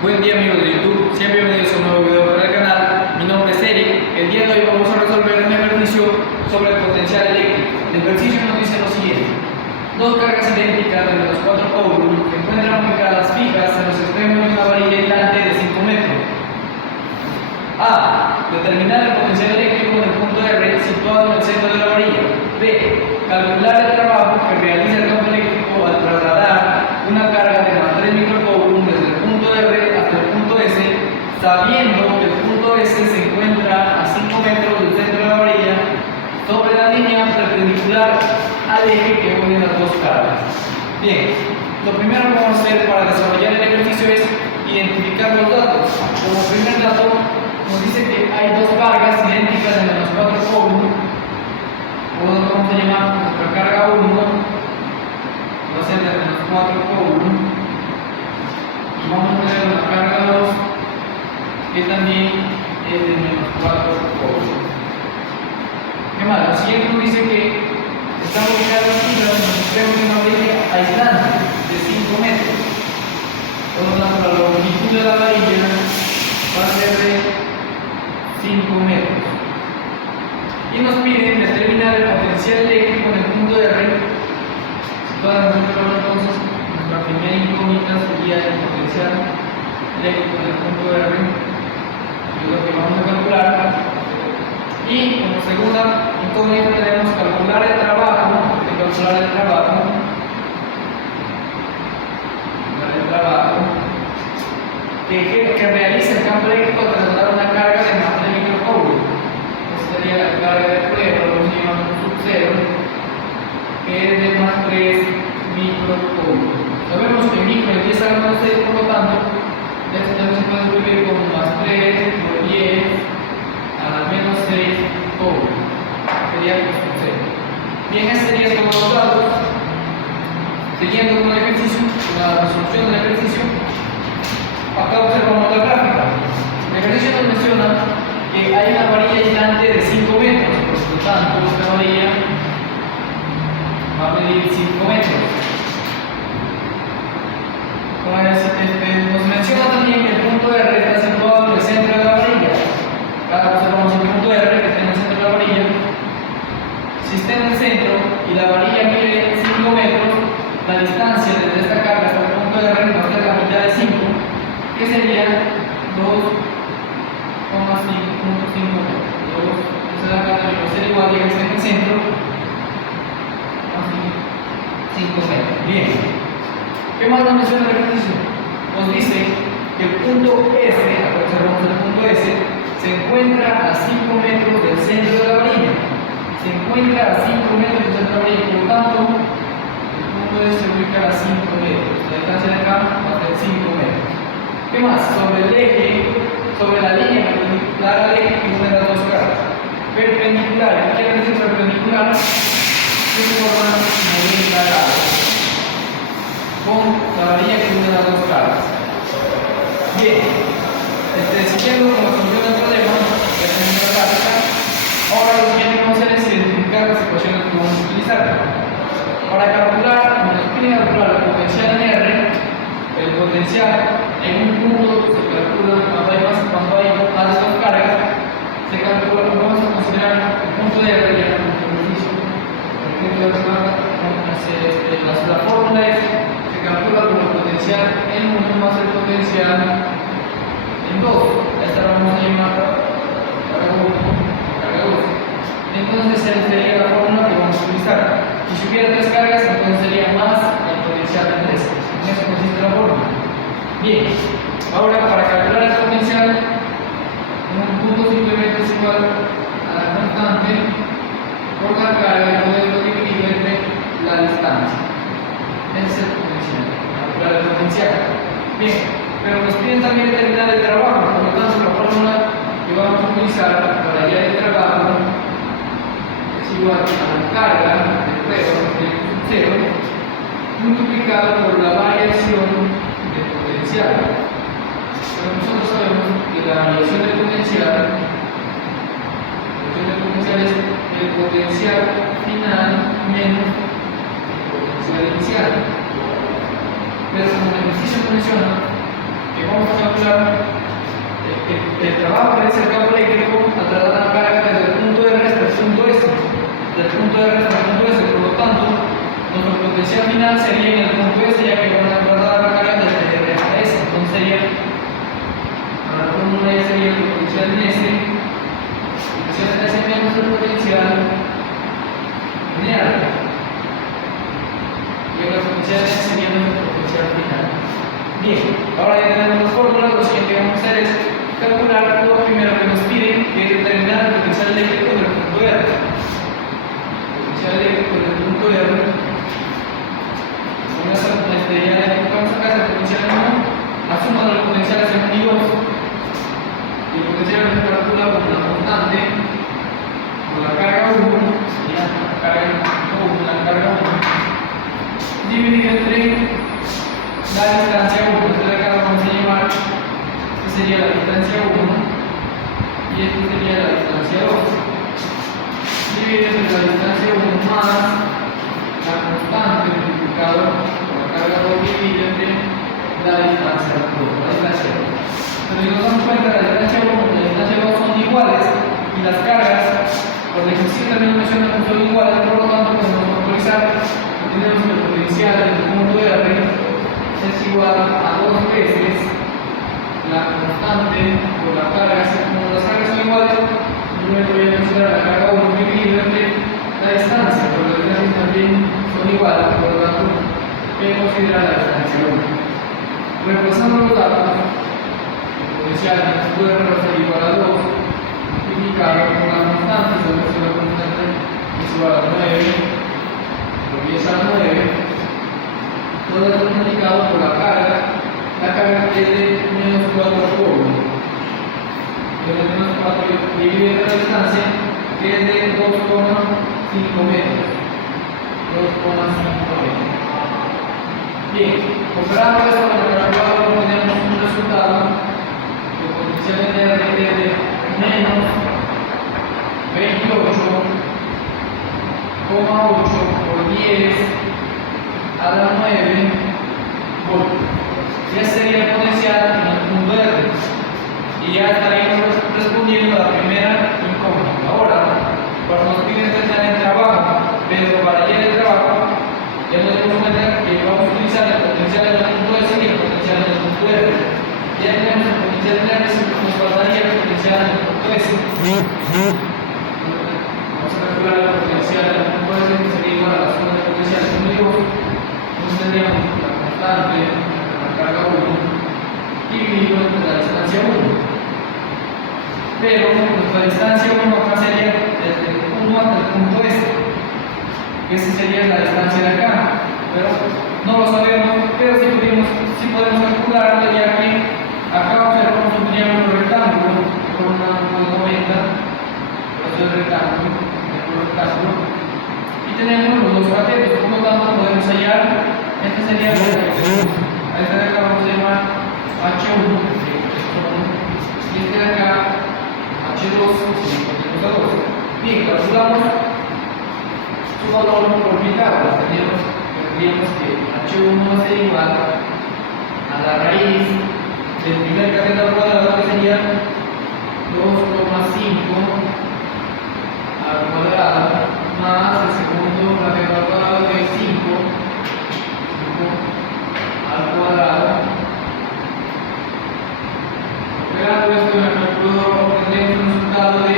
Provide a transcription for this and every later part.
Buen día amigos de YouTube, siempre bienvenidos a un nuevo video para el canal. Mi nombre es Eric. El día de hoy vamos a resolver un ejercicio sobre el potencial eléctrico. El ejercicio nos dice lo siguiente: dos cargas idénticas de los 4 coulombs se encuentran ubicadas fijas en los extremos de una varilla aislante de 5 metros. A. Determinar el potencial eléctrico en el punto R situado en el centro de la varilla. B. Calcular el trabajo que realiza el campo eléctrico al trasladar una carga de más 3 microcoulomb desde el punto R hasta el punto S, sabiendo que el punto S se encuentra a 5 metros del centro de la varilla sobre la línea perpendicular al eje que une las dos cargas. Bien, lo primero que vamos a hacer para desarrollar el ejercicio es identificar los datos. Como primer dato, nos dice que hay dos cargas idénticas en los 4 coulombs. Vamos a llamar nuestra carga 1, va a ser de los 4 coulombs, y vamos a tener una carga 2 que también es de menos 4 coulombs. ¿Qué más? Lo siguiente nos dice que están ubicadas en los extremos de una varilla aislante de 5 metros. Por lo tanto, la longitud de la varilla va a ser de 5 metros. Y nos piden determinar el potencial eléctrico en el punto de R. Situado en el centro, entonces, nuestra primera incógnita sería el potencial eléctrico en el punto R, que es lo que vamos a calcular. Y como segunda incógnita tenemos calcular el trabajo, que realiza el campo eléctrico al trasladar una carga de más de microcoulomb. Esta sería la carga de prueba, lo que llamamos sub 0, que es de más 3 microcoulomb. Sabemos que micro empieza a menos 6, por lo tanto, esto también se puede escribir como más 3 por 10 a la menos 6 coulomb. Sería sub 0. Bien, estos serían todos los datos. Siguiendo con el ejercicio, la resolución del ejercicio, acá observamos la gráfica. El ejercicio nos menciona que hay una varilla aislante de 5 metros, por lo tanto, esta varilla va a medir 5 metros. Nos menciona también que el punto R está situado en el centro de la varilla. Acá observamos el punto R que está en el centro de la varilla. Si está en el centro y la varilla mide 5 metros, la distancia desde esta carga hasta el punto R va a ser la mitad de 5, que sería 2,5 metros. Esa es la carga que va a ser igual a que está en el centro, así, 5 metros. Bien. ¿Qué más nos menciona el ejercicio? Nos dice que el punto S, acá observamos el punto S, se encuentra a 5 metros del centro de la varilla. Se encuentra a 5 metros del centro de la varilla, por lo tanto, se ubica a 5 metros. La distancia de acá va a ser 5 metros. ¿Qué más? Sobre el eje, sobre la línea perpendicular al eje que une las dos cargas. Perpendicular, ¿qué quiere decir perpendicular? Que forma 90 grados con la varilla que une las dos cargas. Bien, siguiendo con la solución del problema, que tenemos la gráfica, ahora lo que vamos a hacer es identificar las ecuaciones que vamos a utilizar. Para calcular, nos piden calcular el potencial en R. El potencial en un punto se calcula cuando hay más de dos cargas. Se calcula, vamos a considerar el punto de R, ya en el ejercicio. El punto de R, la fórmula es: se calcula con el potencial en 1 más el potencial en 2. Esta la vamos a llamar carga 1, carga 2. Entonces, esa sería la fórmula que vamos a utilizar. Y si hubiera 3 cargas, entonces sería más el potencial de 3. En eso consiste la fórmula. Bien, ahora para calcular el potencial, un punto simplemente es igual a la constante por la carga y todo esto dividido entre la distancia. Ese es el potencial, calcular el potencial. Bien, pero nos piden también determinar el trabajo, por lo tanto la fórmula que vamos a utilizar para hallar el trabajo es igual a la carga de prueba de 0 multiplicado por la variación de potencial. Pero nosotros sabemos que la variación de potencial es el potencial final menos el potencial inicial. Pero como el ejercicio menciona que vamos a el trabajo que realiza el campo eléctrico al trasladar la carga desde el punto R hasta el punto S, del punto R hasta el punto S, por lo tanto, nuestro potencial final sería en el punto S, ya que van a trasladar la carga desde R hasta S. Entonces sería, para la fórmula ya sería el potencial en S, menos el potencial en R. Y el potencial en S sería nuestro potencial final. Bien, ahora ya tenemos las fórmulas, lo siguiente que vamos a hacer es calcular lo primero que nos piden, que es determinar el potencial eléctrico del punto R. El potencial eléctrico del punto R. Ya vamos acá el potencial en 1, la suma de los potenciales en 1 y 2. Y el potencial se calcula por una constante, por la carga 1, sería la carga 1, dividido entre la distancia 1, esta de acá la vamos a llamar, esta sería la distancia 1 y esta sería la distancia 2, dividido entre la distancia 1 más la constante multiplicado por la carga 2 dividido entre la distancia 2, Pero si nos damos cuenta, la distancia 1 y la distancia 2 son iguales y las cargas, por decir también mencionan que son iguales, por lo tanto podemos factorizar que tenemos que el potencial del punto R es igual a 2 veces la constante por la carga. Como las cargas son iguales, primero voy a considerar la carga 1 dividido entre la distancia, pero las distancias también son iguales, por lo tanto voy a considerar la distancia 1. Reemplazando los datos, el potencial en el R va a ser igual a 2 multiplicado por la constante, sobre la constante es igual a 9, lo que es a 9. Todo esto multiplicado por la carga es de menos 4 por 1. De menos 4 dividido entre la distancia, que es de 2,5 metros. 2,5 metros. Bien, comparando esto con el calculador, tenemos un resultado de potencial en R es de menos 28,8 por 10 a la 9 voltios. Ya sería el potencial en el punto R. Y ya estaríamos respondiendo a la primera incógnita. Ahora, cuando nos piden determinar el trabajo, pero para hallar el trabajo, ya nos damos cuenta que vamos a utilizar el potencial en el punto S y el potencial en el punto R. Ya tenemos el potencial en R, nos faltaría el potencial en el punto S. Vamos a calcular el potencial en el punto S, que sería igual a la suma de potenciales en 2. Entonces tendríamos la constante, la carga 1, dividido entre la distancia 1. Pero nuestra distancia 1 acá sería desde el 1 hasta el punto S. Esa sería la distancia de acá. Pero no lo sabemos, pero sí podemos calcularlo, ya que acá observamos un triángulo rectángulo con un ángulo de 90, por eso el rectángulo, y tenemos los dos catetos, por lo tanto podemos hallar, este sería el a este de acá vamos a llamar H1, y este de acá H2, bien, calculamos su valor multiplicado, tendríamos que H1 va a ser igual a la raíz del primer cateto al cuadrado, que sería 2,5 al cuadrado más el segundo cateto al cuadrado, que es 5 al cuadrado. Pegando esto en el calculador obtendremos un resultado de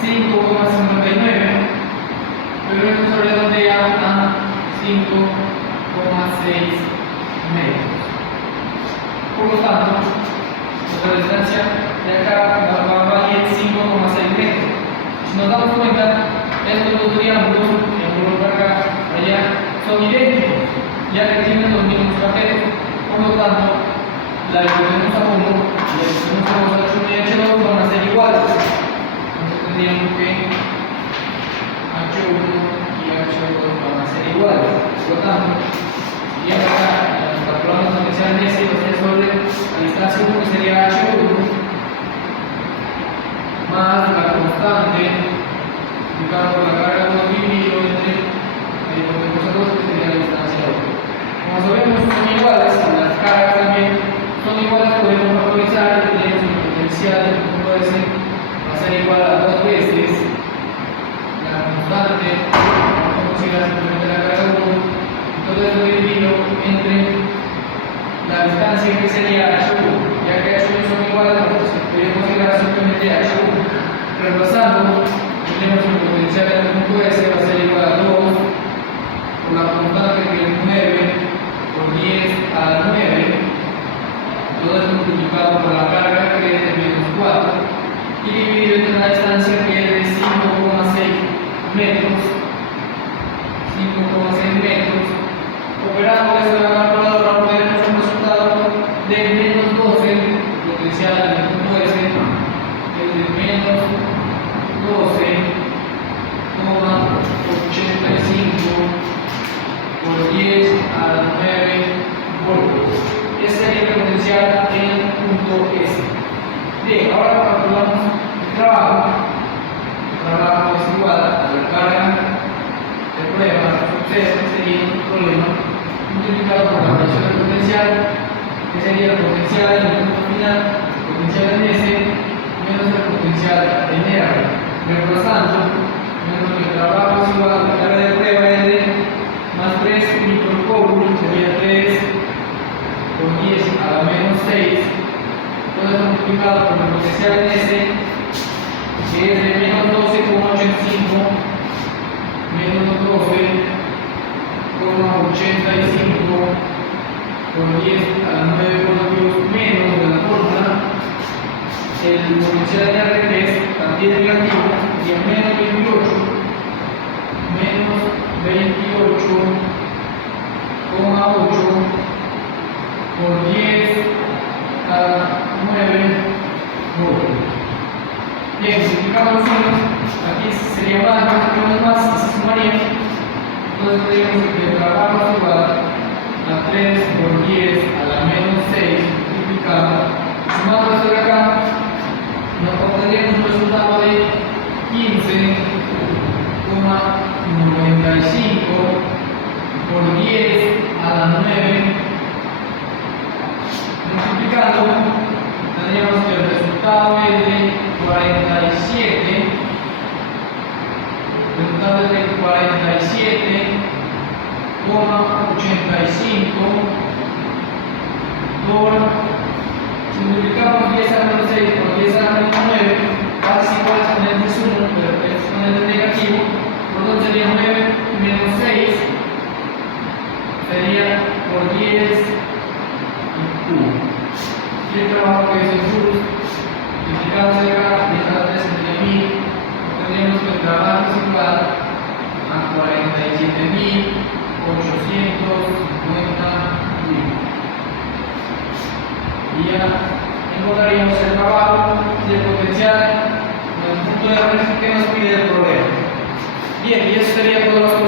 5,59, pero esto se redondea a 5,6 metros. Por lo tanto, nuestra distancia de acá va a valer 5,6 metros. Si nos damos cuenta, estos dos triángulos, el ángulo para acá, allá, son idénticos, ya que tienen los mismos catetos. Por lo tanto, la hipotenusa 1 y la hipotenusa H1 y H2 van a ser iguales. Entonces tendríamos que H1 y H2 van a ser iguales. Por lo tanto, si ya acá calculamos la potencial en S, va a ser sobre la distancia 1, que sería H1, más la constante multiplicado por la carga 1 dividido entre la hipotenusa 2, que sería la distancia 1. Como sabemos, son iguales, las cargas también son iguales, podemos factorizar y tenemos el potencial potencial del punto S va a ser igual a 2 veces la constante, como si la simplemente la carga 1, entonces lo divido entre la distancia que sería H1, ya que H1 son iguales a 2, podría considerar simplemente H1. Reemplazando, tenemos el potencial del punto S va a ser igual a 2 por la constante que es 9 por 10 a la 9, todo es multiplicado por la carga que es de -4 y dividido entre la distancia que es de 5,6 metros. 5,6 metros. Operando desde la calculadora obtenemos un resultado de -12, potencial del punto S es de -12,85 por 10 a la 9 voltios. Ese sería el potencial en el punto S. Bien, ahora calculamos el trabajo. El trabajo es igual a la carga del problema, la suceso, que sería un problema multiplicado por la variación del potencial, que sería el potencial en el punto final, el potencial en S, menos el potencial en R. Reemplazando, menos que el trabajo es igual a la carga de prueba R más 3 microcoulombs, sería 3 por 10 a la -6, todo esto multiplicado por el potencial en S, que es de -12,85, -12,85 por 10 a la 9 voltios menos de la fórmula. El potencial en R, que es también negativo, sería -28,8 por 10 a la 9 voltios. Bien, si multiplicamos los signos, aquí sería más, y se sumaría. Entonces tendríamos que el trabajo es igual a 3 por 10 a la -6 multiplicado. Sumando esto de acá, nos obtendríamos un resultado de 15,95 por 10 a la 9 multiplicando, tendríamos que el resultado es de 47. El resultado es de 47,85 por, si multiplicamos 10 a la 6 por 10 a la 9, casi igual a exponente es 1, pero el exponente es negativo, por lo tanto sería 9 menos 6, sería por 10 y 1. Y el trabajo que es en joules, multiplicamos acá, 10 a la 3 entre 1000, tendríamos que el trabajo es igual a 47.850 joules. Y ya encontraríamos el trabajo y el potencial en el punto de R que nos pide el problema. Bien, y eso sería todo lo que